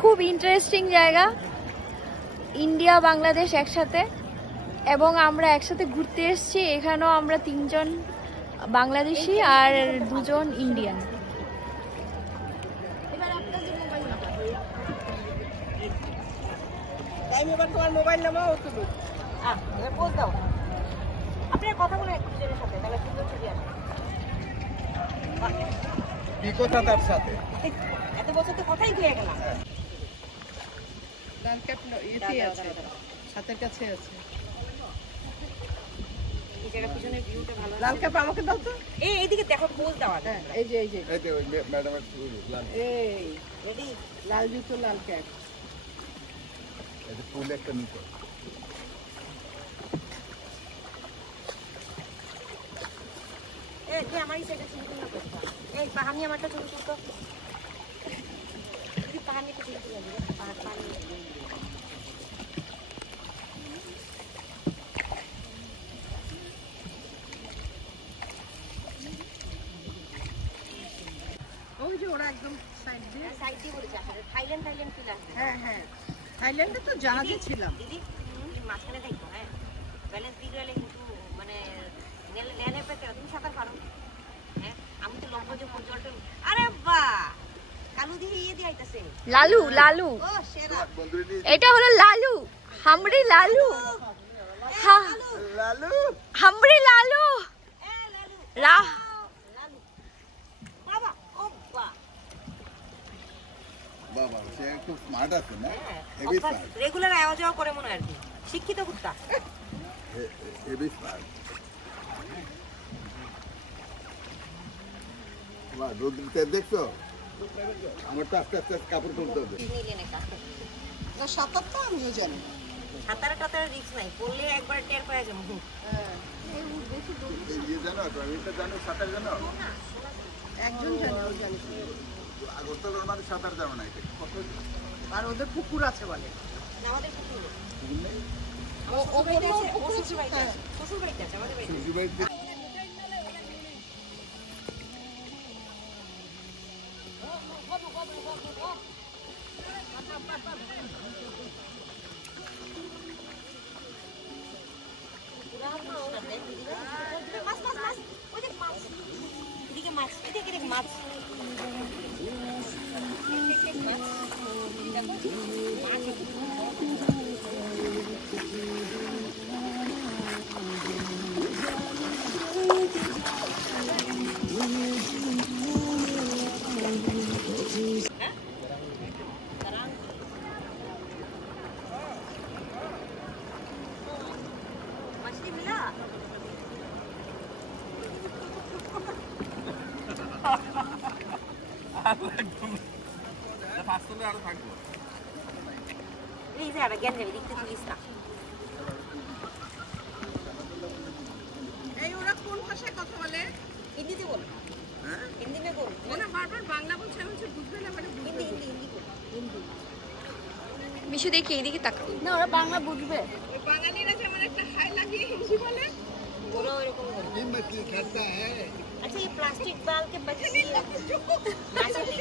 খুব ইন্টারেস্টিং জায়গা, ইন্ডিয়া বাংলাদেশ একসাথে, এবং আমরা একসাথে ঘুরতে এসেছি। এখানেও আমরা 3 জন বাংলাদেশি আর 2 জন ইন্ডিয়ান। তোমার মোবাইল নাম্বার বল দাও, আপনার কথা বলে একজনের সাথে, তাহলে সুন্দর ছবি আসবে। কি কথা তার সাথে? এত বছর তো কথাই হয়ে গেল। লাল ক্যাপ এতেই আছে, ছাতের কাছে আছে। এই জায়গা পিছনের ভিউটা ভালো। লাল ক্যাপ আমাকে দাও তো। এইদিকে দেখো, পোজ দাও। হ্যাঁ, এই যে এই যে ওই ম্যাডামের লাল, এই রেডি, লাল জুতো, লাল ক্যাপ। এই যে ফুল একটা নিতে। এই আমার এই সাইডে ছবি তুলনা করতে। এই পাহাড়ি আমারটা ছবি তুলতো। এই পাহাড়ি একটা ছবি তুলে দিবে। পাহাড় পানি। ওই যে ওরা একদম সাইড দিয়ে বলেছে আসলে থাইল্যান্ড ফিল আসবে। হ্যাঁ হ্যাঁ, থাইল্যান্ডে তো জাহাজে ছিলাম দিদি। মাঝখানে দেখো, হ্যাঁ ব্যালেন্স দিয়ে গেলে কিন্তু মানে নেলে পেতে তুমি সাঁতার পারো। হ্যাঁ আমি তো লম্বা যে জলটা, আরে বাহ, কালু দিয়ে দিয়ে আইতাছে। লালু, লালু, ও সেরা, এটা হলো লালু, হামরি লালু। হ্যাঁ, লালু, হামরি লালু। রা বাবা, ও বাহ, বাবা সে একটু স্মার্ট আছে না? হেভি স্মার্ট, রেগুলার আওয়া যাওয়া করে মনে হয় আর কি, শিক্ষিত কুত্তা। Heavy smart. বাহ, রোদ্রিতে দেখছো? আমার তো আস্তে আস্তে কাপড় তুলতে হবে। না, সাঁতার তো আমিও জানি। সাঁতারে টাতারে রিস্ক নাই, পড়লে একবার টের পাওয়া যাবে। এই জানো, আমি তো জানো সাঁতার জানো? একজন জানি, ও জানি। আগরতলার মানে সাঁতার জানো না? আর ওদের পুকুর আছে বলে। আমাদের কুকুর নেই? ও বাড়িতে আছে, ও শ্বশুর বাড়িতে আছে, শ্বশুর বাড়িতে আছে, আমাদের বাড়িতে। শ্বশুরবাড়িতে মাছ মাছ মাছ, ওই দেখ মাছ, এদিকে মাছ, এদিকে দেখ মাছ, মাছটি মিলা। এই যে একটা জ্ঞান যাবে, দেখতে তুলিস না। এই ওরা কোন ভাষায় কথা বলে? হিন্দিতে বল, হিন্দি মে বল। ওরা বারবার বাংলা বলছে, আমি বলছি বুঝবে না, মানে হিন্দি হিন্দি হিন্দি বল। মিশু দেখি এইদিকে তাকাও। না, ওরা বাংলা বুঝবে। ওই বাঙালিরা যেমন একটা হাই লাগিয়ে হিন্দি বলে, ওরা ওইরকম বলে। ये मछली खाता है। अच्छा ये प्लास्टिक डाल के बच्चे नाचने